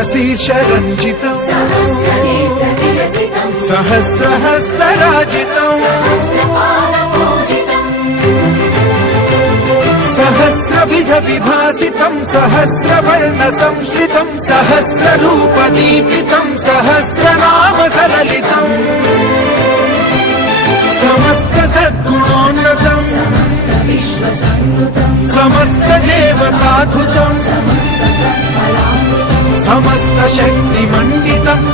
सहस्रशीर्षरञ्जितम् सहस्रहस्तराजितम् सहस्रविधविभासितम् सहस्रवर्णसंश्रितम् सहस्ररूपदीपितम् सहस्रनामसललितम् समस्त सद्गुणोन्नतम् समस्त देवताद्भुतम् समस्त शक्तिमण्डितम्